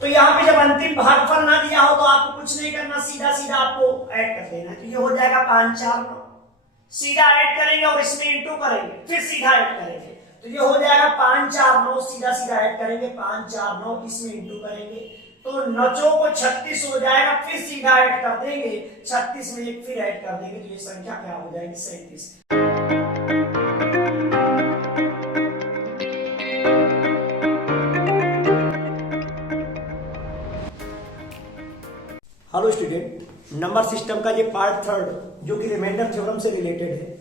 तो यहाँ पे जब अंतिम भागफल ना दिया हो तो आपको कुछ नहीं करना, सीधा सीधा आपको ऐड कर देना। तो ये हो जाएगा 5 4 9, सीधा ऐड करेंगे और इसमें इंटू करेंगे, फिर सीधा ऐड करेंगे। तो ये हो जाएगा 5 4 9, सीधा सीधा ऐड करेंगे 5 4 9, इसमें इंटू करेंगे तो 9 को 36 हो जाएगा, फिर सीधा ऐड कर देंगे 36 में एक फिर ऐड कर देंगे तो ये संख्या क्या हो जाएगी 37। हेलो स्टूडेंट, नंबर सिस्टम का ये पार्ट 3 जो कि रिमाइंडर थ्योरम से रिलेटेड है।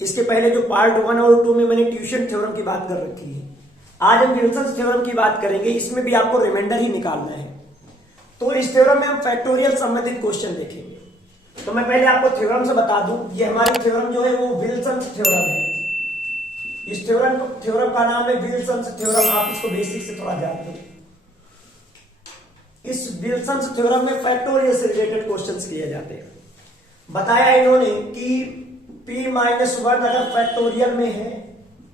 इसके पहले जो पार्ट 1 और 2 में मैंने ट्यूशन थ्योरम की बात कर रखी है, आज हम विल्सन थ्योरम की बात करेंगे। इसमें भी आपको रिमाइंडर ही निकालना है। तो इस थ्योरम में हम फैक्टोरियल संबंधित क्वेश्चन देखेंगे। तो मैं पहले आपको थ्योरम से बता दूं, ये हमारी थ्योरम जो है वो विल्सन थ्योरम है। इस थ्योरम का नाम है विल्सन थ्योरम। आप इसको बेसिक से थोड़ा जानते हो। इस विल्सन थ्योरम में फैक्टोरियल से रिलेटेड क्वेश्चंस किए जाते हैं। बताया इन्होंने कि p-1 अगर फैक्टोरियल में है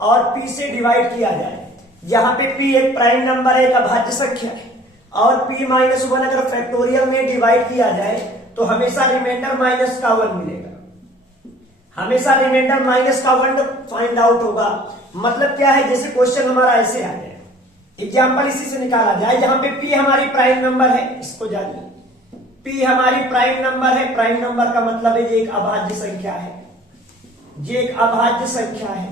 और p से डिवाइड किया जाए, यहां पे p एक प्राइम नंबर है, एक अभाज्य संख्या है, और p-1 अगर फैक्टोरियल में डिवाइड किया जाए तो हमेशा रिमाइंडर माइनस का 1 मिलेगा। हमेशा रिमाइंडर माइनस का 1 फाइंड आउट होगा। मतलब क्या है, जैसे क्वेश्चन हमारा ऐसे आ जाए, एग्जाम्पल इसी से निकाला जाए। यहां पे p हमारी प्राइम नंबर है, इसको जानिए। p हमारी प्राइम नंबर है। प्राइम नंबर का मतलब है ये एक अभाज्य संख्या है, ये एक अभाज्य संख्या है।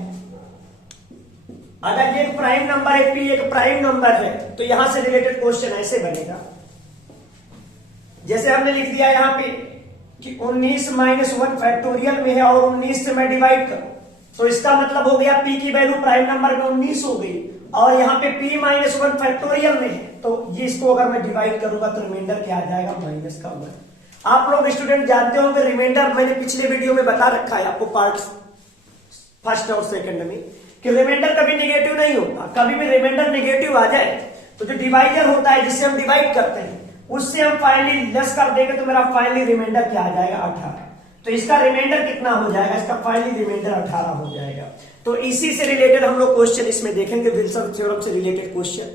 अगर ये एक प्राइम नंबर है, p एक प्राइम नंबर है, तो यहां से रिलेटेड क्वेश्चन ऐसे बनेगा, जैसे हमने लिख दिया यहां पे कि 19-1 फैक्टोरियल में है और 19 से मैं डिवाइड करूं, तो इसका मतलब हो गया p की वैल्यू प्राइम नंबर में 19 हो गई, और यहाँ पे p-1 फैक्टोरियल में है, तो ये इसको अगर मैं डिवाइड करूंगा तो रिमाइंडर क्या आ जाएगा माइनस का 1। आप लोग स्टूडेंट जानते होंगे रिमाइंडर, मैंने पिछले वीडियो में बता रखा है आपको पार्ट 1 और 2 में, कि रिमाइंडर कभी नेगेटिव नहीं होता। कभी भी रिमाइंडर नेगेटिव आ जाए तो जो डिवाइजर होता है जिससे हम डिवाइड करते हैं उससे हम फाइनली लेस कर देंगे तो मेरा फाइनली रिमाइंडर क्या आ जाएगा 18। तो इसका रिमाइंडर कितना हो जाएगा, इसका फाइनली रिमाइंडर 18 हो जाएगा। तो इसी से रिलेटेड हम लोग क्वेश्चन इसमें देखेंगे, विल्सन थ्योरम से रिलेटेड क्वेश्चन।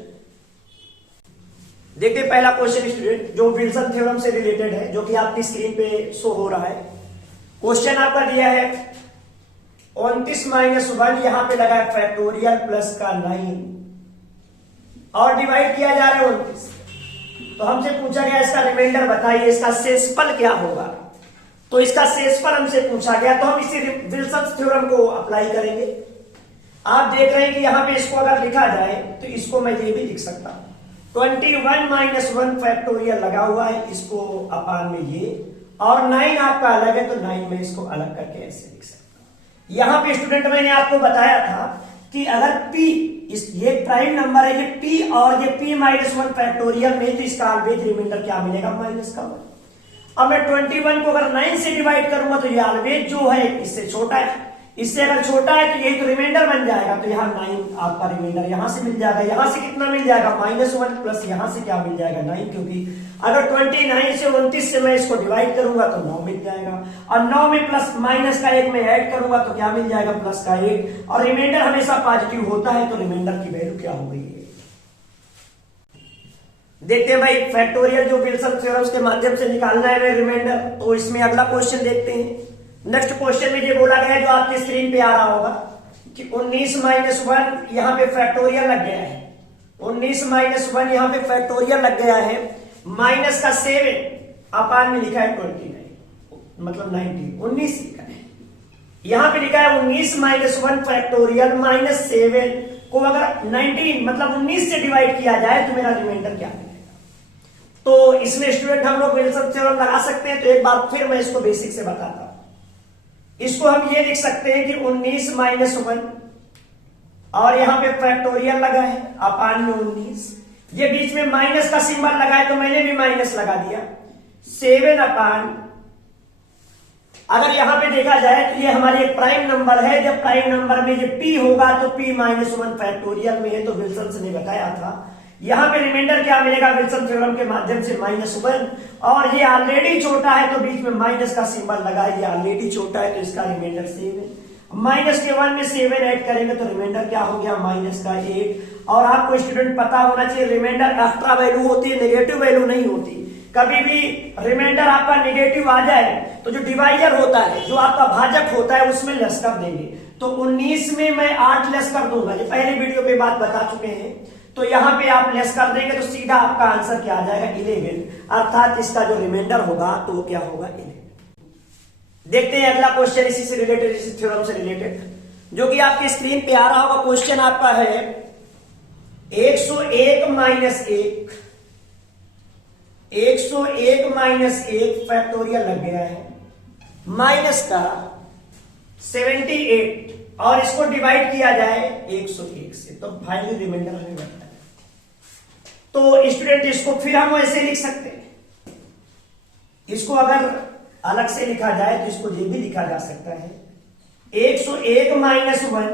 देखते पहला क्वेश्चन स्टूडेंट जो विल्सन थ्योरम से रिलेटेड है, जो कि आपकी स्क्रीन पे शो हो रहा है। क्वेश्चन आपका दिया है 29-1, यहां पे लगा है फैक्टोरियल प्लस का 9 और डिवाइड किया जा रहा है 29। तो हमसे पूछा गया इसका रिमाइंडर बताइए, इसका शेषफल क्या होगा। तो इसका शेषफल हमसे पूछा गया, तो हम इसी विल्सन थ्योरम को अप्लाई करेंगे। आप देख रहे हैं कि यहां पे इसको अगर लिखा जाए तो इसको मैं ये भी लिख सकता हूं, 21-1 फैक्टोरियल लगा हुआ है, इसको अपान में ये, और 9 आपका अलग है तो 9 में इसको अलग करके ऐसे लिख सकता हूं। यहां पे स्टूडेंट मैंने आपको बताया था कि अगर p ये प्राइम नंबर है, ये p और ये p-1 फैक्टोरियल में, तो इसका ऑलवेज रिमाइंडर क्या मिलेगा माइनस का 1। अब मैं 21 को अगर 9 से डिवाइड करूंगा तो ये ऑलवेज जो है इससे छोटा है, इससे अगर छोटा है तो यही तो रिमाइंडर बन जाएगा। तो यहाँ 9 आपका रिमाइंडर यहां से मिल जाएगा। यहां से कितना मिल जाएगा -1 प्लस यहां से क्या मिल जाएगा 9, क्योंकि अगर 29 से 29 से मैं इसको डिवाइड करूंगा तो 9 मिल जाएगा, और 9 में प्लस माइनस का 1 में ऐड करूंगा तो क्या मिल जाएगा प्लस का 1, और रिमाइंडर हमेशा पॉजिटिव होता है तो रिमाइंडर की वैल्यू क्या हो गई है। देखते हैं भाई फैक्टोरियल जो विल्सन थ्योरम के माध्यम से निकालना है रिमाइंडर। तो इसमें अगला क्वेश्चन देखते हैं। नेक्स्ट क्वेश्चन में ये बोला गया है जो आपकी स्क्रीन पे आ रहा होगा कि 19-1 यहाँ पे फैक्टोरियल लग गया है, 19-1 यहाँ पे फैक्टोरियल लग गया है, माइनस का 7 अपान में लिखा है 29, मतलब 19 लिखा है। यहाँ पे लिखा है 19-1 फैक्टोरियल -7 को अगर 19 मतलब 19 से डिवाइड किया जाए तो मेरा रिमाइंडर क्या मिलेगा। तो इसमें स्टूडेंट हम लोग विल्सन थ्योरम लगा सकते हैं। तो एक बार फिर मैं इसको बेसिक से बताता हूं। इसको हम ये लिख सकते हैं कि 19-1 और यहां पे फैक्टोरियल लगा है अपान में 19, ये बीच में माइनस का सिंबल लगा है तो मैंने भी माइनस लगा दिया 7 अपान, अगर यहां पे देखा जाए तो ये हमारी एक प्राइम नंबर है। जब प्राइम नंबर में ये p होगा तो p-1 फैक्टोरियल में है, तो विल्सन ने बताया था यहां पे रिमाइंडर क्या मिलेगा विल्सन थ्योरम के माध्यम से -1, और ये ऑलरेडी छोटा है तो बीच में माइनस का सिंबल लगा है, ये ऑलरेडी छोटा है तो इसका रिमाइंडर 7। माइनस के 1 में 7 ऐड करेंगे तो रिमाइंडर क्या हो गया, माइनस का 8। और आपको स्टूडेंट पता होना चाहिए रिमाइंडर एक्स्ट्रा वैल्यू होती है, नेगेटिव वैल्यू नहीं होती। कभी भी रिमाइंडर आपका नेगेटिव आ जाए तो जो डिवाइजर होता है, जो आपका भाजक होता है, उसमें लेस कर देंगे। तो 19 में मैं 8 लेस कर दूंगा, ये पहले वीडियो पे बात बता चुके हैं। तो यहां पे आप लेस कर देंगे तो सीधा आपका आंसर क्या आ जाएगा, 11। अर्थात इसका जो रिमाइंडर होगा तो वो क्या होगा, 11। देखते हैं अगला क्वेश्चन इसी से रिलेटेड, इसी थ्योरम से रिलेटेड, जो कि आपकी स्क्रीन पे आ रहा होगा। क्वेश्चन आपका है 101 माइनस 1, 101 माइनस 1 फैक्टोरियल लग गया है, माइनस का 78 और इसको डिवाइड किया जाए 101 से, तो फाइनली रिमाइंडर हमें बनता है। तो स्टूडेंट इसको फिर हम ऐसे लिख सकते हैं, इसको अगर अलग से लिखा जाए तो इसको ये भी लिखा जा सकता है 101 माइनस 1,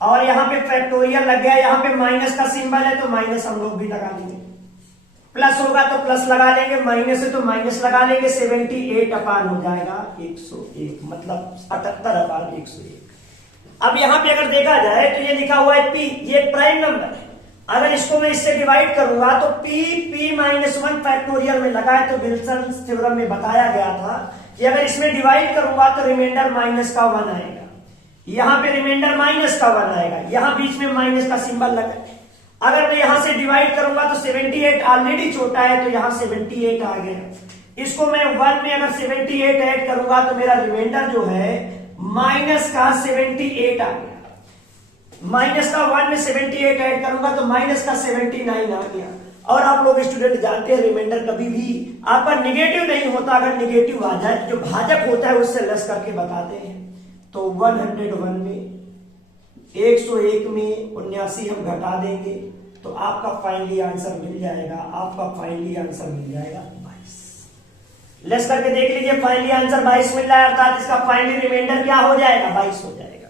और यहां पे फैक्टोरियल लग गया, यहां पे माइनस का सिंबल है तो माइनस हम लोग भी लगा लेंगे, प्लस होगा तो प्लस लगा लेंगे, माइनस है तो माइनस लगा लेंगे। 78 अपान हो जाएगा 101, मतलब 78 अपान 101। अब यहां पे अगर देखा जाए तो ये लिखा हुआ है P, ये प्राइम नंबर है। अगर इसको मैं इससे डिवाइड करूंगा तो P माइनस 1 फैक्टोरियल में लगा है, तो विल्सन थ्योरम में बताया गया था कि अगर इसमें डिवाइड करूंगा तो रिमाइंडर माइनस का 1 आएगा, यहां पे रिमाइंडर माइनस का 1 आएगा, यहां बीच में माइनस का सिंबल लगा है। अगर मैं यहां से डिवाइड करूंगा तो 78 ऑलरेडी छोटा है तो यहां 78 आ गया। इसको मैं 1 में अगर 78 ऐड करूंगा तो मेरा रिमाइंडर जो है माइनस का 78 आ गया। माइनस का 1 में 78 ऐड करूंगा तो माइनस का 79 आ गया। और आप लोग स्टूडेंट जानते हैं रिमाइंडर कभी भी आपका निगेटिव नहीं होता, अगर निगेटिव आ जाए जो भाजक होता है उससे लेस करके बताते हैं। तो 101 में 101 में 79 हम घटा देंगे तो आपका फाइनली आंसर मिल जाएगा, आपका फाइनली आंसर मिल जाएगा 22। लेस करके देख लीजिए, फाइनली आंसर 22 मिल रहा है, अर्थात इसका फाइनली रिमाइंडर क्या हो जाएगा, 22 हो जाएगा।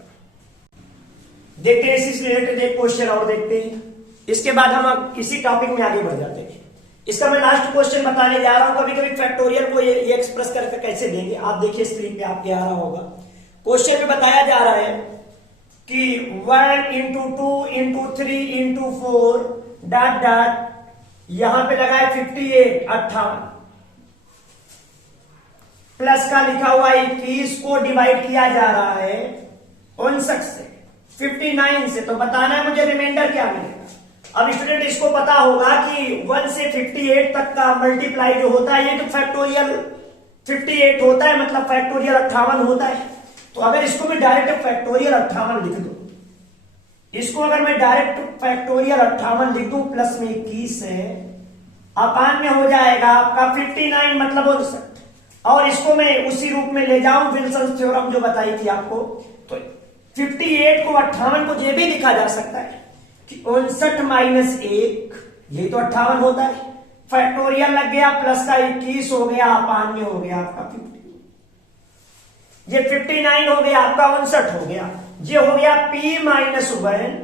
देखते हैं इसी से रिलेटेड एक क्वेश्चन और देखते हैं, इसके बाद हम किसी टॉपिक में आगे बढ़ जाते हैं। इसका मैं लास्ट क्वेश्चन बताने जा रहा हूं। कभी कभी फैक्टोरियल को ये एक्सप्रेस करके कैसे देंगे, आप देखिए स्क्रीन पे आपके आ रहा होगा। क्वेश्चन में बताया जा रहा है कि 1 into 2 into 3 into 4 dot dot यहां पे लगा है 58 58 प्लस का लिखा हुआ 21 को डिवाइड किया जा रहा है 59 से 59 से, तो बताना है मुझे रिमाइंडर क्या मिलेगा। अब स्टूडेंट इसको पता होगा कि 1 से 58 तक का मल्टीप्लाई जो होता है ये तो फैक्टोरियल 58 होता है, मतलब फैक्टोरियल 58 होता है। तो अगर इसको मैं डायरेक्ट फैक्टोरियल 58 लिख दूं, इसको अगर मैं डायरेक्ट फैक्टोरियल 58 लिख दूं प्लस में 21 है, अपान में हो जाएगा आपका 59 मतलब 59, और इसको मैं उसी रूप में ले जाऊं विल्सन थ्योरम जो बताई थी आपको, तो 58 को 58 को ये भी लिखा जा सकता है कि 59 माइनस 1, ये तो 58 होता है, फैक्टोरियल लग गया प्लस का 21 हो गया, अपान में हो गया आपका 50, ये 59 हो गया आपका 59 हो गया, ये हो गया P माइनस 1,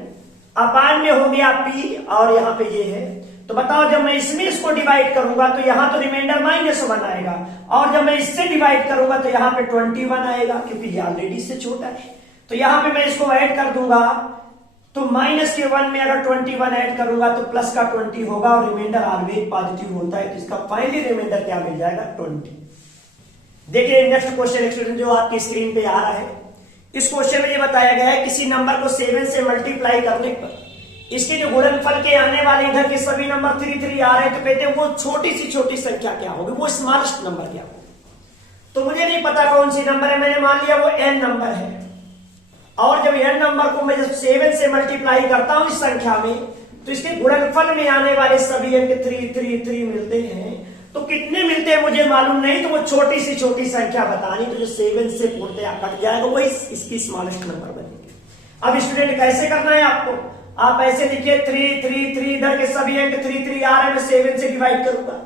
अपान में हो गया P, और यहां पे ये है। तो बताओ जब मैं इसमें इसको डिवाइड करूंगा तो यहां तो रिमाइंडर -1 आएगा, और जब मैं इससे डिवाइड करूंगा तो यहां पे 21 आएगा, क्योंकि ये ऑलरेडी इससे छोटा है। तो यहां पे मैं इसको ऐड कर दूंगा तो माइनस के 1 में अगर 21 ऐड करूंगा तो प्लस का 20 होगा, और रिमाइंडर ऑलवेज पॉजिटिव होता है, तो इसका फाइनली रिमाइंडर क्या मिल जाएगा, 20। देखिए नेक्स्ट क्वेश्चन स्टूडेंट जो आपकी स्क्रीन पे आ रहा है, इस क्वेश्चन में ये बताया गया है किसी नंबर को 7 से मल्टीप्लाई करने पर इसके जो गुणनफल के आने वाले इधर के सभी नंबर 3 आ रहे हैं, तो कहते हैं वो छोटी संख्या क्या होगी, वो स्मॉलेस्ट नंबर क्या होगी। तो मुझे नहीं पता कौन सी नंबर है, मैंने मान लिया वो n नंबर है, और जब n नंबर को मैं जब 7 से मल्टीप्लाई करता हूं इस संख्या में, तो इसके गुणनफल में आने वाले सभी अंक 3 मिलते हैं। तो कितने मिलते हैं मुझे मालूम नहीं, तो वो छोटी संख्या बतानी, तो जो 7 से पूर्णतया कट जाएगा वही इसकी स्मॉलेस्ट नंबर बनेगी। अब स्टूडेंट कैसे करना है आपको, आप ऐसे लिखिए 3 इधर के सभी अंक 3 आ रहे हैं, मैं 7 से डिवाइड करूंगा।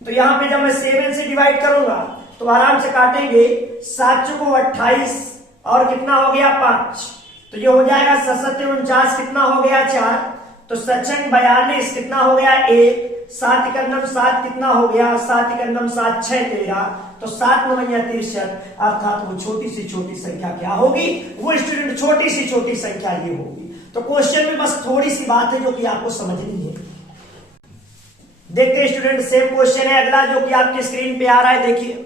तो यहां पे जब मैं 7 से डिवाइड करूंगा तो आराम से काटेंगे, 7 को 28 और कितना हो गया 5, तो ये हो जाएगा 7 49, कितना हो गया 4, तो सचंग 42 कितना हो गया 1, 7 एकम 7 कितना हो गया 7 एकम 7 6 13, तो 7 9 63, अर्थात वो छोटी सी छोटी संख्या क्या होगी, वो स्टूडेंट छोटी सी छोटी संख्या ये होगी। तो क्वेश्चन में बस थोड़ी सी बात है जो कि आपको समझनी है। देखते हैं स्टूडेंट, सेम क्वेश्चन है अगला जो कि आपकी स्क्रीन पे आ रहा है। देखिए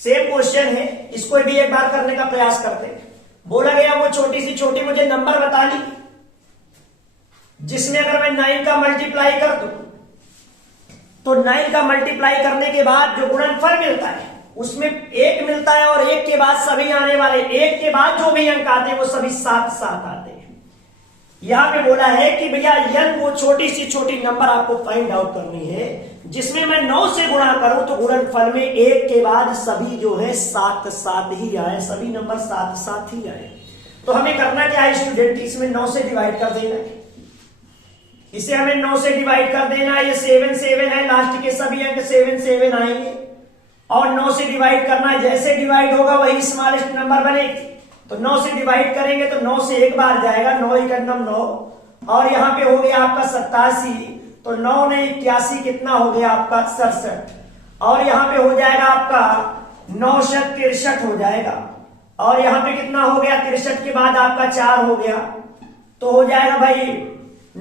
सेम क्वेश्चन है, इसको भी एक बार करने का प्रयास करते हैं। बोला गया वो छोटी सी छोटी मुझे नंबर बतानी जिसमें अगर मैं 9 का मल्टीप्लाई कर दूं तो 9 का मल्टीप्लाई करने के बाद जो गुणनफल मिलता है उसमें 1 मिलता है और 1 के बाद सभी आने वाले 1 के बाद जो भी अंक आते हैं वो सभी 7 7 आते हैं। यहां पे बोला है कि भैया n वो छोटी सी छोटी नंबर आपको फाइंड आउट करनी है जिसमें मैं 9 से गुणा करूं तो गुणनफल में 1 के बाद सभी जो है 7 7 ही आए, सभी नंबर 7 7 ही आए। तो हमें करना क्या है स्टूडेंट, इसमें 9 से डिवाइड कर देना है, इसे हमें 9 से डिवाइड कर देना है। ये 7 7 है, लास्ट के सभी अंक 7 7 आएंगे और 9 से डिवाइड करना है। जैसे डिवाइड होगा वही स्मॉलेस्ट नंबर बनेगी, तो 9 से डिवाइड करेंगे तो 9 से एक बार जाएगा, 9 एकम 9 और यहाँ पे हो गया आपका 87, तो 9 ने 81 कितना हो गया आपका 67 और यहाँ पे हो जाएगा आपका 9 शत 63 हो जाएगा और यहाँ पे कितना हो गया 63 के बाद आपका 4 हो गया, तो हो जाएगा भाई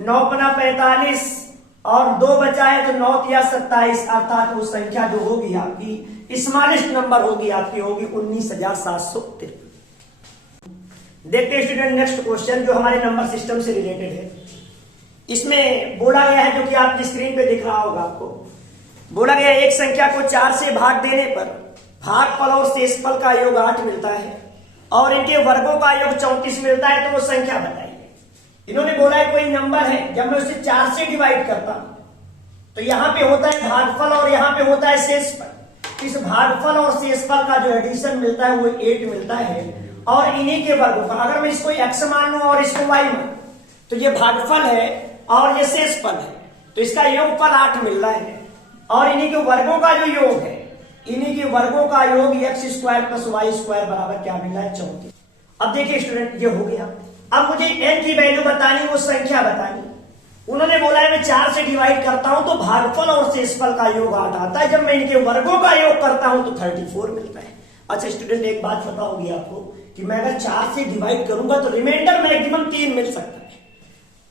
9 पना 45 और 2 बचा है तो 9 या 27, अर्थात वो संख्या जो होगी आपकी स्मॉलेस्ट नंबर होगी आपकी होगी 19,753। देखते हैं स्टूडेंट नेक्स्ट क्वेश्चन जो हमारे नंबर सिस्टम से रिलेटेड है। इसमें बोला गया है जो कि आपकी स्क्रीन पे दिख रहा होगा आपको, बोला गया एक संख्या को 4 से भाग देने पर भागफल और शेषफल का योग 8 मिलता है और इनके वर्गों का योग 34 मिलता है, तो वो संख्या बताइए। इन्होंने बोला है कोई नंबर है, जब मैं उसे 4 से डिवाइड करता हूं तो यहां पे होता है भागफल और यहां पे होता है शेषफल। इस भागफल और शेषफल का जो एडिशन मिलता है वो 8 मिलता है और इन्हीं के वर्गों का, अगर मैं इसको x मान लूं और इसको y मान तो ये भागफल है और ये शेषफल है, तो इसका योगफल 8 मिल रहा है और इन्हीं के वर्गों का जो योग है, इन्हीं के वर्गों का योग x square plus Y square बराबर क्या मिल रहा है 34। अब देखिए स्टूडेंट ये हो गया, अब मुझे n की वैल्यू बतानी, वो संख्या बतानी। उन्होंने बोला है मैं 4 से डिवाइड करता हूं तो भागफल और शेषफल का योग 8 आता है, जब मैं इनके वर्गों का योग करता हूं तो 34 मिलता है। अच्छा स्टूडेंट एक बात पता होगी आपको कि मैं अगर 4 से डिवाइड करूंगा तो रिमाइंडर मैक्सिमम 3 मिल सकता है।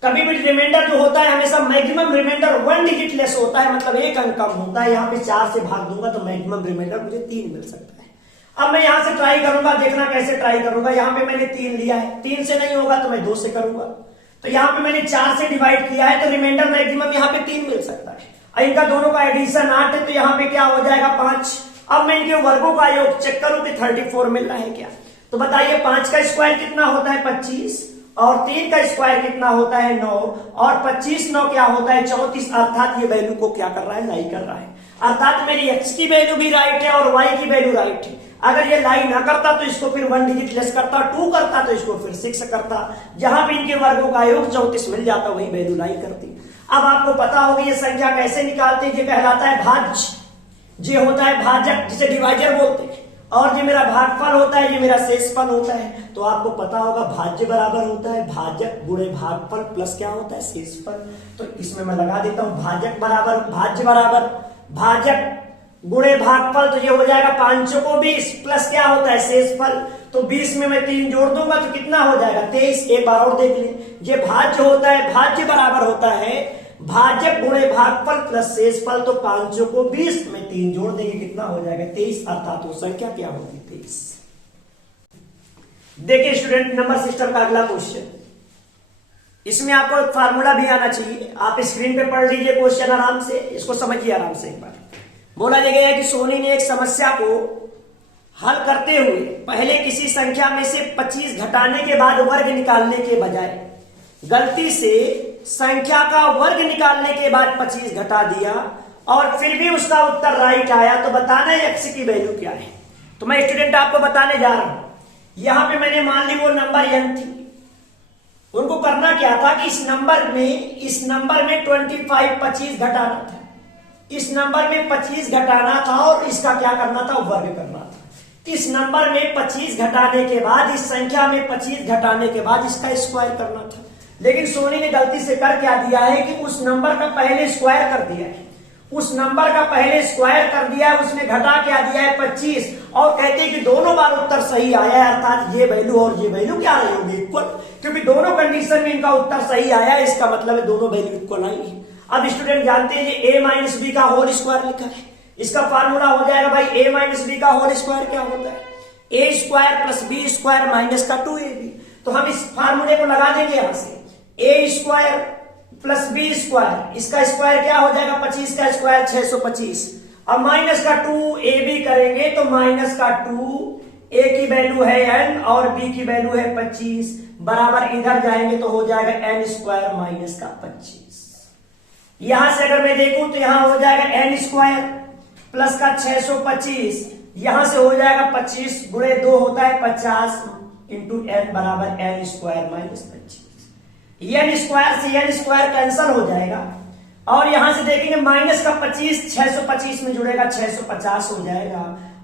कभी भी रिमाइंडर जो होता है हमेशा मैक्सिमम रिमाइंडर 1 डिजिट लेस होता है, मतलब एक अंक कम होता है। यहाँ पे 4 से भाग दूंगा तो मैक्सिमम रिमाइंडर मुझे 3 मिल सकता है। अब मैं यहां से ट्राई करूंगा, देखना कैसे ट्राई करूंगा। यहाँ पे मैंने 3 लिया है, 3 से नहीं होगा तो मैं 2 से करूंगा। तो यहाँ पे मैंने 4 से डिवाइड किया है तो रिमाइंडर मैक्सिमम यहाँ पे 3 मिल सकता है। इनका दोनों का एडिशन 8 है तो यहाँ पे क्या हो जाएगा 5। अब मैं इनके वर्गों का योग चेक करूं कि 34 मिल रहा है क्या, तो बताइए 5 का स्क्वायर कितना होता है 25 और 3 का स्क्वायर कितना होता है 9 और 25 9 क्या होता है 34, अर्थात ये वैल्यू को क्या कर रहा है लाई कर रहा है, अर्थात मेरी x की वैल्यू भी राइट है और y की वैल्यू राइट है। अगर ये लाई ना करता तो इसको फिर 1 डिजिट लेस करता, 2 करता तो इसको फिर 6 करता, जहां पे इनके वर्गों का योग 34 मिल जाता वही वैल्यू लाई करती। अब आपको पता होगी ये संख्या कैसे निकालते हैं, ये कहलाता है भाज्य, ये होता है भाजक जिसे डिवाइजर बोलते हैं, और ये मेरा भागफल होता है, ये मेरा शेषफल होता है। तो आपको पता होगा भाज्य बराबर होता है भाजक गुणे भागफल प्लस क्या होता है शेषफल। तो इसमें मैं लगा देता हूं भाजक बराबर भाज्य बराबर भाजक गुणे भागफल, तो ये हो जाएगा 5 को 20 प्लस क्या होता है शेषफल, तो 20 में मैं 3 जोड़ दूंगा तो कितना हो जाएगा 23। एक बार और देख लें, ये भाज्य होता है, भाज्य बराबर होता है भाजक गुणे भागफल प्लस शेषफल, तो 5 को 20 में 3 जोड़ देंगे कितना हो जाएगा 23, अर्थात वो संख्या क्या होगी 23। देखिए स्टूडेंट नंबर सिस्टम का अगला क्वेश्चन, इसमें आपको एक फार्मूला भी आना चाहिए। आप स्क्रीन पे पढ़ लीजिए क्वेश्चन आराम से, इसको समझिए आराम से एक बार। बोला गया है कि सोनी ने एक समस्या को हल करते हुए पहले किसी संख्या में से 25 घटाने के बाद वर्ग निकालने के बजाय गलती से संख्या का वर्ग निकालने के बाद 25 घटा दिया और फिर भी उसका उत्तर राइट आया, तो बताना है x की वैल्यू क्या है। तो मैं स्टूडेंट आपको बताने जा रहा हूं। यहां पे मैंने मान ली वो नंबर n थी, उनको करना क्या था कि इस नंबर में 25 घटाना था, इस नंबर में 25 घटाना था और इसका क्या करना था वर्ग करना था। इस नंबर में 25 घटाने के बाद, इस संख्या में 25 घटाने के बाद इसका स्क्वायर करना था। लेकिन सोनी ने गलती से कर क्या दिया है कि उस नंबर का पहले स्क्वायर कर दिया है, उस नंबर का पहले स्क्वायर कर दिया है, उसने घटा क्या दिया है 25, और कहते हैं कि दोनों बार उत्तर सही आया है, अर्थात ये वैल्यू और ये वैल्यू क्या रही होगी, इक्वल, क्योंकि दोनों कंडीशन में इनका उत्तर सही आया, इसका मतलब है दोनों वैल्यू इक्वल आएंगी। अब स्टूडेंट जानते हैं ये a माइनस बी का होल स्क्वायर लिखा है, इसका फार्मूला हो जाएगा भाई a माइनस बी का होल स्क्वायर क्या होता है, a square plus B square minus का 2ab। तो हम इस फार्मूले को लगा देंगे यहां से, a square plus B square, इसका स्क्वायर क्या हो जाएगा 25 का स्क्वायर 625, अब माइनस का 2ab करेंगे तो माइनस का 2, a की वैल्यू है n और b की वैल्यू है 25, बराबर इधर जाएंगे तो हो जाएगा n स्क्वायर माइनस का 25। यहां से अगर मैं देखूं तो यहां हो जाएगा n स्क्वायर प्लस का 625, यहां से हो जाएगा 25 गुणे 2 होता है 50 इंटू n बराबर n square minus 25। n square से n स्क्वायर कैंसल हो जाएगा, और यहां से देखेंगे माइनस का 25 625 में जुड़ेगा 650 हो जाएगा,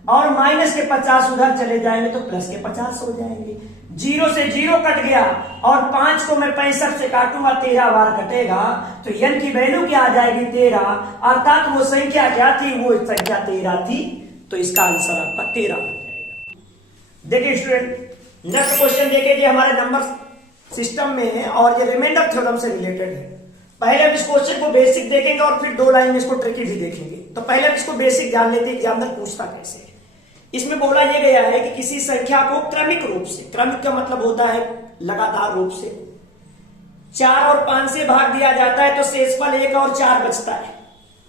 और माइनस के 50 उधर चले जाएंगे तो प्लस के 50 हो जाएंगे, 0 से 0 कट गया, और 5 को मैं 65 से काटूंगा 13 बार कटेगा, तो n की वैल्यू क्या आ जाएगी 13, अर्थात वो संख्या क्या थी, वो संख्या 13 थी, तो इसका आंसर आपका 13 हो जाएगा। देखिए स्टूडेंट नेक्स्ट क्वेश्चन देखिए, हमारे नंबर सिस्टम में है और ये रिमाइंडर थ्योरम से रिलेटेड है। पहले हम इस क्वेश्चन को बेसिक देखेंगे और फिर 2 लाइन में इसको ट्रिकी भी देखेंगे। तो पहले हम इसको बेसिक जान लेते हैं, एग्जामिनर पूछता कैसे है। इसमें बोला यह गया है कि किसी संख्या को क्रमिक रूप से, क्रमिक का मतलब होता है लगातार रूप से, 4 और 5 से भाग दिया जाता है तो शेषफल 1 और 4 बचता है।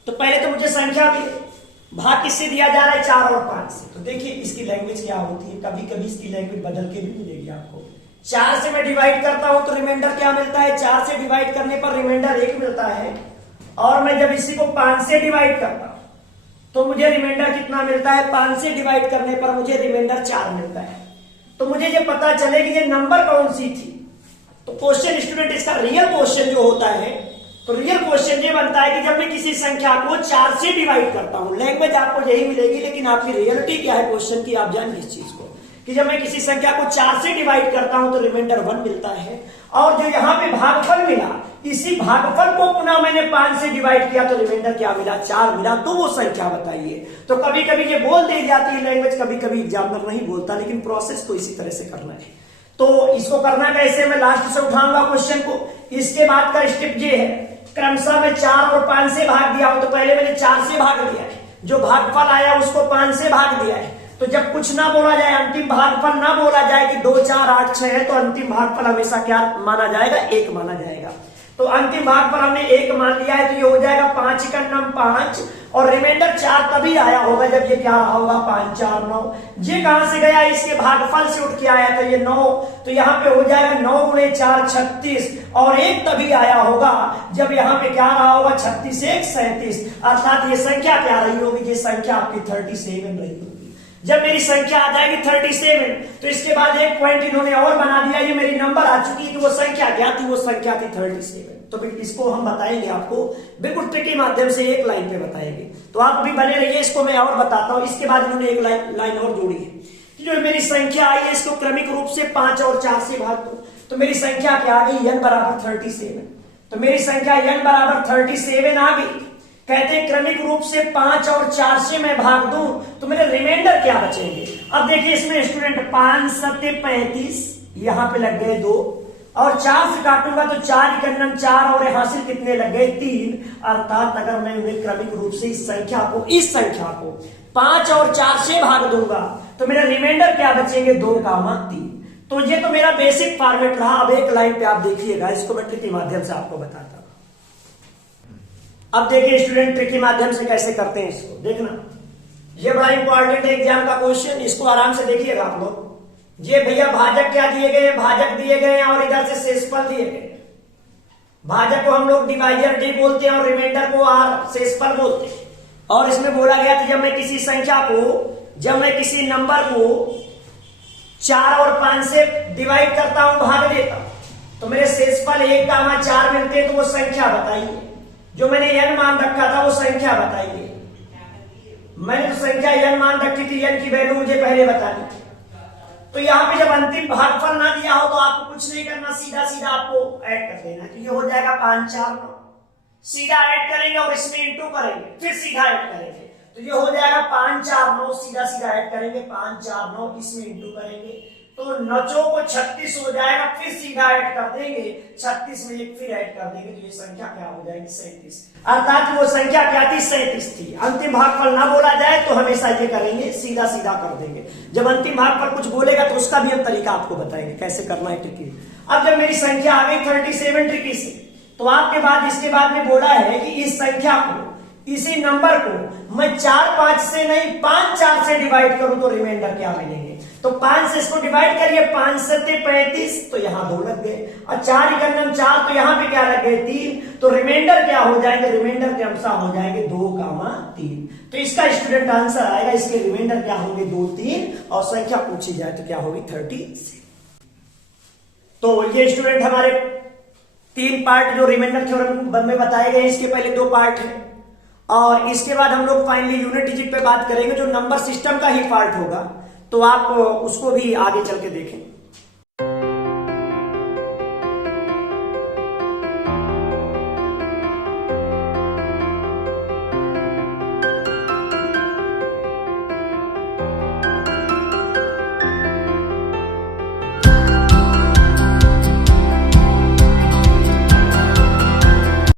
तो पहले तो मुझे संख्या भी भाग किससे दिया जा रहा है 4 और 5 से। तो देखिए इसकी लैंग्वेज क्या होती है, कभी कभी इसकी लैंग्वेज बदल के भी मिलेगी आपको। 4 से मैं डिवाइड करता हूं तो रिमाइंडर क्या मिलता है, 4 से डिवाइड करने पर रिमाइंडर 1 मिलता है, और मैं जब इसी को 5 से डिवाइड करता हूं तो मुझे रिमाइंडर कितना मिलता है, 5 से डिवाइड करने पर मुझे रिमाइंडर 4 मिलता है। तो मुझे ये पता चले कि ये नंबर कौन सी थी। तो क्वेश्चन स्टूडेंट इसका रियल क्वेश्चन जो होता है, तो रियल क्वेश्चन ये बनता है कि जब मैं किसी संख्या को 4 से डिवाइड करता हूं, लैंग्वेज आपको यही मिलेगी, लेकिन आपकी रियलिटी क्या है क्वेश्चन की आप जानिए इस चीज को, कि जब मैं किसी संख्या को 4 से डिवाइड करता हूं तो रिमाइंडर 1 मिलता है, और जो यहां पे भागफल मिला, इसी भागफल को पुनः मैंने 5 से डिवाइड किया तो रिमाइंडर क्या मिला, 4 मिला। तो वो संख्या बताइए। तो कभी कभी ये बोल दी जाती है लैंग्वेज, कभी कभी एग्जामिनर नहीं बोलता, लेकिन प्रोसेस तो इसी तरह से करना है। तो इसको करना कैसे, मैं लास्ट से उठाऊंगा क्वेश्चन को। इसके बाद का स्टेप ये है, क्रमशः मैं 4 और 5 से भाग दिया हूं, तो पहले मैंने 4 से भाग दिया है, जो भागफल आया उसको 5 से भाग दिया है। तो जब कुछ ना बोला जाए, अंतिम भागफल ना बोला जाए कि 2 4 8 6 है, तो अंतिम भागफल हमेशा क्या माना जाएगा, 1 माना जाएगा। तो अंतिम भागफल हमने 1 मान लिया है, तो ये हो जाएगा 5 का 5, और रिमाइंडर 4 तभी आया होगा जब ये क्या रहा होगा 5 4 9। ये कहां से गया, इसके भागफल से उठ के आया था ये 9, तो यहाँ पे हो जाएगा 9 गुणे 4 36, और 1 तभी आया होगा जब यहाँ पे क्या रहा होगा 36 1 37, अर्थात ये संख्या क्या रही होगी, ये संख्या आपकी 37 रही होगी। जब मेरी संख्या आ जाएगी 37, तो इसके बाद एक पॉइंट इन्होंने और बना दिया, ये मेरी नंबर आ चुकी है कि वो संख्या क्या थी, वो संख्या थी 37। तो इसको हम बताएंगे आपको बिल्कुल ट्रिकी माध्यम से, एक लाइन पे बताएंगे। तो आप अभी बने रहिए, इसको मैं और बताता हूं। इसके बाद इन्होंने एक लाइन और जोड़ी है, जो मेरी संख्या आई है इसको क्रमिक रूप से 5 और 4 से भाग दो, तो मेरी संख्या क्या आ गई, n बराबर 37। तो मेरी संख्या n बराबर 37 आ गई। कहते हैं क्रमिक रूप से 5 और 4 से मैं भाग दूं तो मेरे रिमाइंडर क्या बचेंगे। अब देखिए इसमें स्टूडेंट 5 7 35, यहां पे लग गए 2, और 4 से काटूंगा तो 4 कन्नम 4, और हासिल कितने लग गए 3। अर्थात अगर मैं उन्हें क्रमिक रूप से इस संख्या को 5 और 4 से भाग दूंगा तो मेरा रिमाइंडर क्या बचेंगे, 2 3। तो ये तो मेरा बेसिक फॉर्मेट रहा। अब एक लाइन पे आप देखिएगा, इसको मैं ट्रिक के माध्यम से आपको बताता हूं। अब देखिए स्टूडेंट ट्रिक के माध्यम से कैसे करते हैं इसको, देखना ये बड़ा इंपॉर्टेंट है एग्जाम का क्वेश्चन, इसको आराम से देखिएगा आप लोग। ये भैया भाजक क्या दिए गए, भाजक दिए गए और इधर से शेषफल दिए गए। भाजक को हम लोग डिवाइजर डी बोलते हैं और रिमाइंडर को आर शेषफल बोलते हैं। और इसमें बोला गया था जब मैं किसी संख्या को, जब मैं किसी नंबर को 4 और 5 से डिवाइड करता हूं, भाग देता हूं, तो मेरे शेषफल 1 4 मिलते हैं। तो वो संख्या बताइए, जो मैंने n मान रखा था वो संख्या बताइए। मैंने तो संख्या n मान रखी थी, n की वैल्यू मुझे पहले बतानी। तो तो यहाँ पे जब अंतिम भागफल ना दिया हो तो आपको कुछ नहीं करना, सीधा सीधा आपको ऐड कर देना। तो ये हो जाएगा 5 4 9, सीधा ऐड करेंगे और इसमें इंटू करेंगे, फिर सीधा ऐड करेंगे। तो ये हो जाएगा 5 4 9, सीधा सीधा ऐड करेंगे 5 4 9, इसमें इंटू करेंगे तो 9 को 36 हो जाएगा, फिर सीधा ऐड कर देंगे 36 में एक फिर ऐड कर देंगे तो ये संख्या क्या हो जाएगी 37। अर्थात वो संख्या क्या थी 37 थी। अंतिम भागफल ना बोला जाए तो हमेशा ये करेंगे, सीधा सीधा कर देंगे। जब अंतिम भागफल कुछ बोलेगा तो उसका भी हम तरीका आपको बताएंगे कैसे करना है ट्रिकी। अब जब मेरी संख्या आ गई 37 ट्रिकी से, तो आपके बाद इसके बाद में बोला है कि इस संख्या को, इसी नंबर को मैं 4 5 से नहीं 5 4 से डिवाइड करूं तो रिमाइंडर क्या मिलेंगे। तो 5 से इसको डिवाइड करिए, 5 7 35 तो यहां 2 लग गए, और 4 1 4 तो यहां पे क्या लग गए 3। तो रिमाइंडर क्या हो जाएंगे, रिमाइंडर के अनुसार हो जाएंगे 2 3। तो इसका स्टूडेंट आंसर आएगा, इसके रिमाइंडर क्या होंगे 2 3 और संख्या पूछी जाए तो क्या होगी 36। तो ये स्टूडेंट हमारे 3 पार्ट जो रिमाइंडर थ्योरम में बताए गए, इसके पहले 2 पार्ट है और इसके बाद हम लोग फाइनली यूनिट डिजिट पे बात करेंगे जो नंबर सिस्टम का ही पार्ट होगा। तो आप उसको भी आगे चल के देखें।